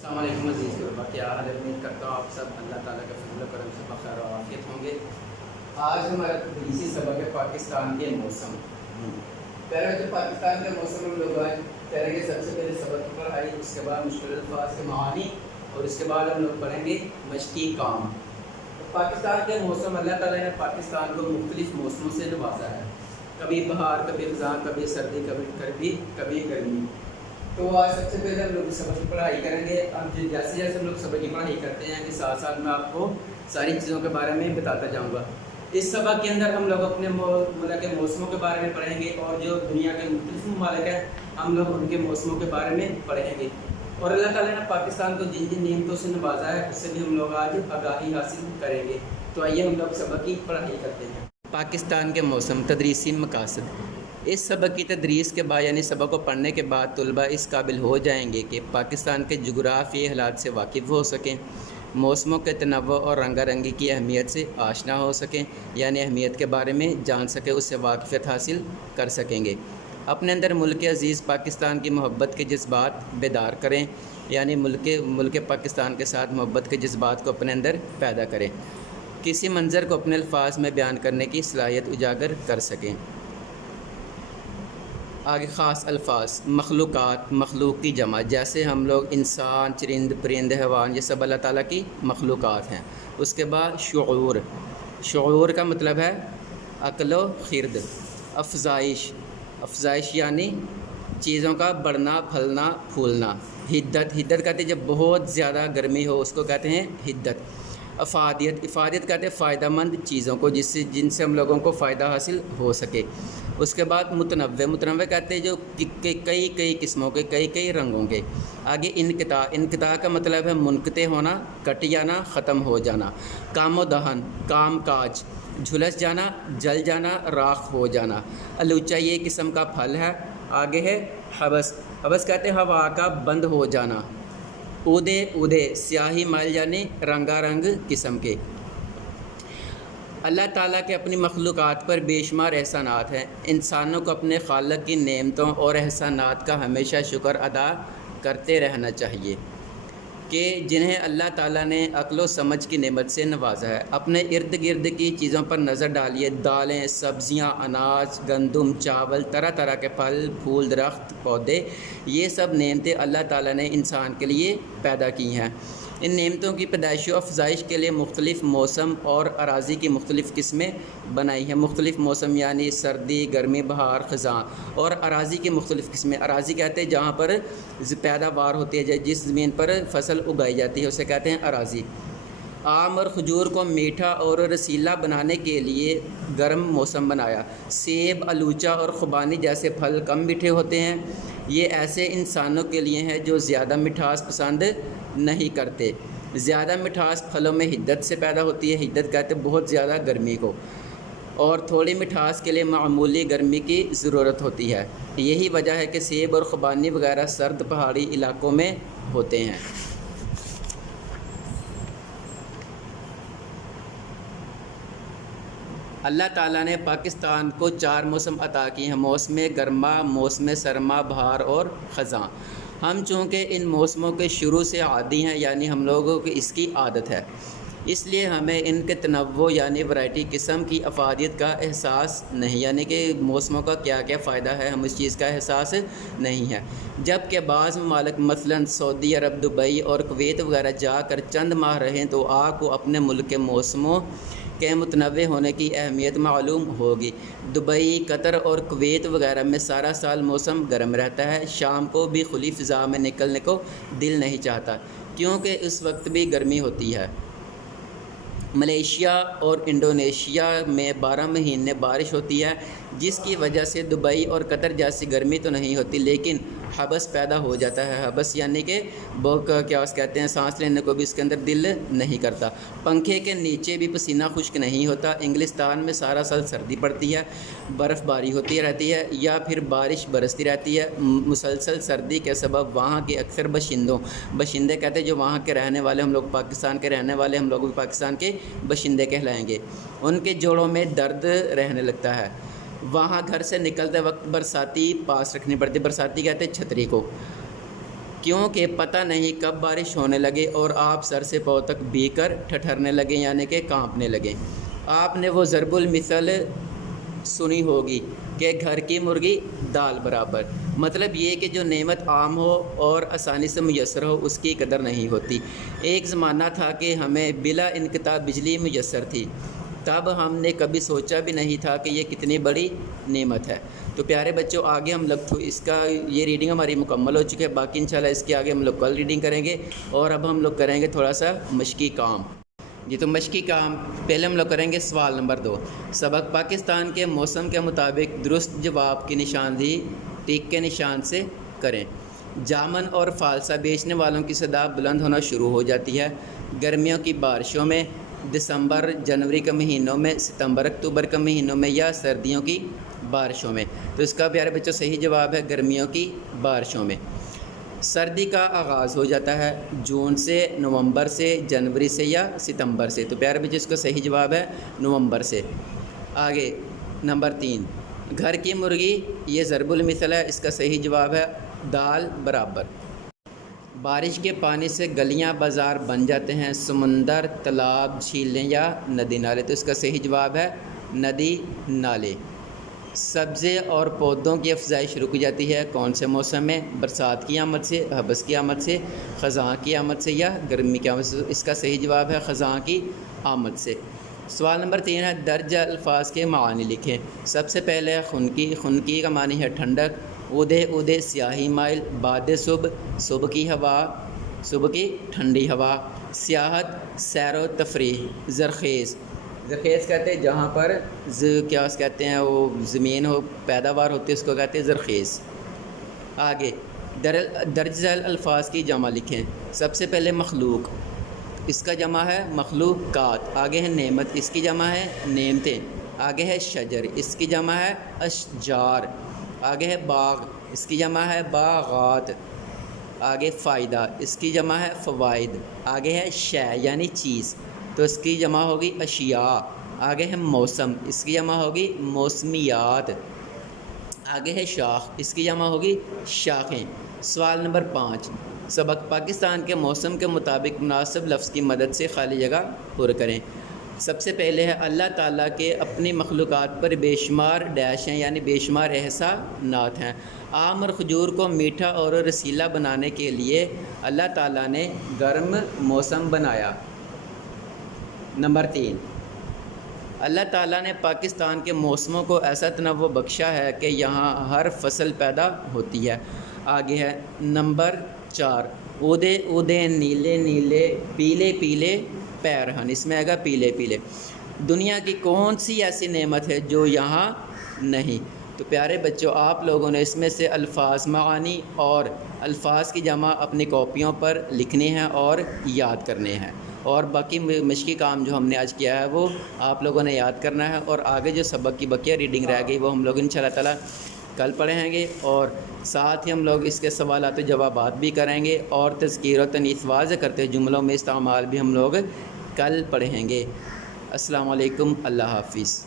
السلام علیکم عزیز طلباء، کیا حال ہے؟ امید کرتا ہوں آپ سب اللہ تعالیٰ کے فضل و کرم سے بخیر و عافیت ہوں گے۔ آج ہمارا تدریسی سبق ہے پاکستان کے موسم۔ پہلے تو پاکستان کے موسم ہم لوگ آج کریں گے سب سے پہلے سبق کی پڑھائی، اس کے بعد مشکل الفاظ کے معانی، اور اس کے بعد ہم لوگ پڑھیں گے مشقی کام۔ پاکستان کے موسم، اللہ تعالیٰ نے پاکستان کو مختلف موسموں سے نوازا ہے، کبھی بہار، کبھی خزاں، کبھی سردی، کبھی گرمی۔ تو آج سب سے پہلے ہم لوگ سبق کی پڑھائی کریں گے۔ اب جیسے جیسے ہم لوگ سبق کی پڑھائی کرتے ہیں کہ ساتھ ساتھ میں آپ کو ساری چیزوں کے بارے میں بتاتا جاؤں گا۔ اس سبق کے اندر ہم لوگ اپنے ملک کے موسموں کے بارے میں پڑھیں گے، اور جو دنیا کے مختلف ممالک ہیں ہم لوگ ان کے موسموں کے بارے میں پڑھیں گے، اور اللہ تعالیٰ نے پاکستان کو جن جن نعمتوں سے نوازا ہے اس سے بھی ہم لوگ آج آگاہی حاصل کریں گے۔ تو آئیے ہم لوگ سبق کی پڑھائی کرتے ہیں۔ پاکستان کے موسم، تدریسی مقاصد۔ اس سبق کی تدریس کے بعد یعنی سبق کو پڑھنے کے بعد طلباء اس قابل ہو جائیں گے کہ پاکستان کے جغرافیائی حالات سے واقف ہو سکیں، موسموں کے تنوع اور رنگا رنگی کی اہمیت سے آشنا ہو سکیں، یعنی اہمیت کے بارے میں جان سکیں، اس سے واقفیت حاصل کر سکیں گے۔ اپنے اندر ملک عزیز پاکستان کی محبت کے جذبات بیدار کریں، یعنی ملک پاکستان کے ساتھ محبت کے جذبات کو اپنے اندر پیدا کریں، کسی منظر کو اپنے الفاظ میں بیان کرنے کی صلاحیت اجاگر کر سکیں۔ آگے خاص الفاظ، مخلوقات، مخلوق کی جمع، جیسے ہم لوگ انسان، چرند، پرند، حیوان، یہ سب اللہ تعالیٰ کی مخلوقات ہیں۔ اس کے بعد شعور، شعور کا مطلب ہے عقل و خرد۔ افزائش، افزائش یعنی چیزوں کا بڑھنا، پھلنا، پھولنا۔ حدت، حدت کہتے ہیں جب بہت زیادہ گرمی ہو اس کو کہتے ہیں حدت۔ افادیت، افادیت کہتے ہیں فائدہ مند چیزوں کو جن سے ہم لوگوں کو فائدہ حاصل ہو سکے۔ اس کے بعد متنوع، متنوع کہتے ہیں جو کئی قسموں کے، کئی رنگوں کے۔ آگے انقطاع، انقطاع کا مطلب ہے منقطع ہونا، کٹ جانا، ختم ہو جانا۔ کام و دہن، کام کاج، جھلس جانا، جل جانا، راکھ ہو جانا۔ الوچہ یہ قسم کا پھل ہے۔ آگے ہے حبس، حبس کہتے ہیں ہوا کا بند ہو جانا۔ اودے، سیاہی مائل یعنی رنگا رنگ قسم کے۔ اللہ تعالیٰ کے اپنی مخلوقات پر بے شمار احسانات ہیں۔ انسانوں کو اپنے خالق کی نعمتوں اور احسانات کا ہمیشہ شکر ادا کرتے رہنا چاہیے کہ جنہیں اللہ تعالیٰ نے عقل و سمجھ کی نعمت سے نوازا ہے۔ اپنے ارد گرد کی چیزوں پر نظر ڈالیے، دالیں، سبزیاں، اناج، گندم، چاول، طرح طرح کے پھل، پھول، درخت، پودے، یہ سب نعمتیں اللہ تعالیٰ نے انسان کے لیے پیدا کی ہیں۔ ان نعمتوں کی پیدائش و افزائش کے لیے مختلف موسم اور اراضی کی مختلف قسمیں بنائی ہیں۔ مختلف موسم یعنی سردی، گرمی، بہار، خزاں، اور اراضی کی مختلف قسمیں۔ اراضی کہتے ہیں جہاں پر پیداوار ہوتی ہے، جس زمین پر فصل اگائی جاتی ہے اسے کہتے ہیں اراضی۔ آم اور کھجور کو میٹھا اور رسیلا بنانے کے لیے گرم موسم بنایا۔ سیب، الوچہ اور خوبانی جیسے پھل کم میٹھے ہوتے ہیں، یہ ایسے انسانوں کے لیے ہیں جو زیادہ مٹھاس پسند نہیں کرتے۔ زیادہ مٹھاس پھلوں میں حدت سے پیدا ہوتی ہے، حدت کہتے ہیں بہت زیادہ گرمی کو، اور تھوڑی مٹھاس کے لیے معمولی گرمی کی ضرورت ہوتی ہے۔ یہی وجہ ہے کہ سیب اور خوبانی وغیرہ سرد پہاڑی علاقوں میں ہوتے ہیں۔ اللہ تعالیٰ نے پاکستان کو 4 موسم عطا کیے ہیں: موسم گرما، موسم سرما، بہار اور خزاں۔ ہم چونکہ ان موسموں کے شروع سے عادی ہیں، یعنی ہم لوگوں کی اس کی عادت ہے، اس لیے ہمیں ان کے تنوع یعنی ورائٹی قسم کی افادیت کا احساس نہیں، یعنی کہ موسموں کا کیا کیا فائدہ ہے ہم اس چیز کا احساس نہیں ہے۔ جبکہ بعض ممالک مثلاً سعودی عرب، دبئی اور کویت وغیرہ جا کر چند ماہ رہیں تو آپ کو اپنے ملک کے موسموں کے متنوع ہونے کی اہمیت معلوم ہوگی۔ دبئی، قطر اور کویت وغیرہ میں سارا سال موسم گرم رہتا ہے، شام کو بھی کھلی فضا میں نکلنے کو دل نہیں چاہتا کیونکہ اس وقت بھی گرمی ہوتی ہے۔ ملیشیا اور انڈونیشیا میں 12 مہینے بارش ہوتی ہے، جس کی وجہ سے دبئی اور قطر جیسی گرمی تو نہیں ہوتی لیکن حبس پیدا ہو جاتا ہے۔ حبس یعنی کہ کیا اس کہتے ہیں، سانس لینے کو بھی اس کے اندر دل نہیں کرتا۔ پنکھے کے نیچے بھی پسینہ خشک نہیں ہوتا۔ انگلستان میں سارا سال سردی پڑتی ہے، برف باری ہوتی رہتی ہے یا پھر بارش برستی رہتی ہے۔ مسلسل سردی کے سبب وہاں کے اکثر باشندے کہتے ہیں جو وہاں کے رہنے والے، ہم لوگ پاکستان کے رہنے والے، ہم لوگ بھی پاکستان کے باشندے کہلائیں گے، ان کے جوڑوں میں درد رہنے لگتا ہے۔ وہاں گھر سے نکلتے وقت برساتی پاس رکھنی پڑتی، برساتی کہتے ہیں چھتری کو۔ کیونکہ پتہ نہیں کب بارش ہونے لگے اور آپ سر سے پاؤں تک بھیگ کر ٹھٹھرنے لگے یعنی کہ کانپنے لگے۔ آپ نے وہ ضرب المثل سنی ہوگی کہ گھر کی مرغی دال برابر، مطلب یہ کہ جو نعمت عام ہو اور آسانی سے میسر ہو اس کی قدر نہیں ہوتی۔ ایک زمانہ تھا کہ ہمیں بلا انقطاع بجلی میسر تھی، تب ہم نے کبھی سوچا بھی نہیں تھا کہ یہ کتنی بڑی نعمت ہے۔ تو پیارے بچوں آگے ہم لوگ اس کا یہ ریڈنگ ہماری مکمل ہو چکی ہے، باقی انشاءاللہ اس کے آگے ہم لوگ کل ریڈنگ کریں گے۔ اور اب ہم لوگ کریں گے تھوڑا سا مشقی کام۔ یہ تو مشقی کام پہلے ہم لوگ کریں گے سوال نمبر 2۔ سبق پاکستان کے موسم کے مطابق درست جواب کی نشاندہی ٹک کے نشان سے کریں۔ جامن اور فالسا بیچنے والوں کی صدا بلند ہونا شروع ہو جاتی ہے گرمیوں کی بارشوں میں، دسمبر جنوری کے مہینوں میں، ستمبر اکتوبر کے مہینوں میں یا سردیوں کی بارشوں میں۔ تو اس کا پیارے بچوں صحیح جواب ہے گرمیوں کی بارشوں میں۔ سردی کا آغاز ہو جاتا ہے جون سے، نومبر سے، جنوری سے یا ستمبر سے۔ تو پیارے بچوں اس کا صحیح جواب ہے نومبر سے۔ آگے نمبر 3، گھر کی مرغی یہ ضرب المثل ہے، اس کا صحیح جواب ہے دال برابر۔ بارش کے پانی سے گلیاں بازار بن جاتے ہیں، سمندر، تالاب، جھیلیں یا ندی نالے۔ تو اس کا صحیح جواب ہے ندی نالے۔ سبزے اور پودوں کی افزائش رک جاتی ہے کون سے موسم میں؟ برسات کی آمد سے، حبس کی آمد سے، خزاں کی آمد سے یا گرمی کی آمد سے۔ اس کا صحیح جواب ہے خزاں کی آمد سے۔ سوال نمبر 3 ہے درج الفاظ کے معانی لکھیں۔ سب سے پہلے خنکی، خنکی کا معنی ہے ٹھنڈک، اودے، اودے سیاہی مائل، بعد صبح، صبح کی ہوا، صبح کی ٹھنڈی ہوا، سیاحت، سیر و تفریح، زرخیز، زرخیز کہتے ہیں جہاں پر کیا کہتے ہیں وہ زمین ہو پیداوار ہوتی ہے اس کو کہتے ہیں زرخیز۔ آگے درج ذیل الفاظ کی جمع لکھیں۔ سب سے پہلے مخلوق، اس کا جمع ہے مخلوقات۔ آگے ہے نعمت، اس کی جمع ہے نعمتیں۔ آگے ہے شجر، اس کی جمع ہے اشجار۔ آگے ہے باغ، اس کی جمع ہے باغات۔ آگے فائدہ، اس کی جمع ہے فوائد۔ آگے ہے شے یعنی چیز، تو اس کی جمع ہوگی اشیاء۔ آگے ہے موسم، اس کی جمع ہوگی موسمیات۔ آگے ہے شاخ، اس کی جمع ہوگی شاخیں۔ سوال نمبر 5، سبق پاکستان کے موسم کے مطابق مناسب لفظ کی مدد سے خالی جگہ پر کریں۔ سب سے پہلے ہے اللہ تعالیٰ کے اپنی مخلوقات پر بے شمار ڈیش ہیں یعنی بے شمار احسانات ہیں۔ آم اور کھجور کو میٹھا اور رسیلا بنانے کے لیے اللہ تعالیٰ نے گرم موسم بنایا۔ نمبر 3، اللہ تعالیٰ نے پاکستان کے موسموں کو ایسا تنوع بخشا ہے کہ یہاں ہر فصل پیدا ہوتی ہے۔ آگے ہے نمبر 4، اودے، اودے نیلے نیلے، پیلے پیلے پیرہن، اس میں آئے گا پیلے پیلے۔ دنیا کی کون سی ایسی نعمت ہے جو یہاں نہیں؟ تو پیارے بچوں آپ لوگوں نے اس میں سے الفاظ، معانی اور الفاظ کی جمع اپنی کاپیوں پر لکھنی ہیں اور یاد کرنے ہیں، اور باقی مشقی کام جو ہم نے آج کیا ہے وہ آپ لوگوں نے یاد کرنا ہے، اور آگے جو سبق کی بقیہ ریڈنگ رہ گئی وہ ہم لوگ انشاءاللہ تعالیٰ کل پڑھیں گے، اور ساتھ ہی ہم لوگ اس کے سوالات و جوابات بھی کریں گے، اور تذکیر و تنیث واضح کرتے جملوں میں استعمال بھی ہم لوگ کل پڑھیں گے۔ السلام علیکم، اللہ حافظ۔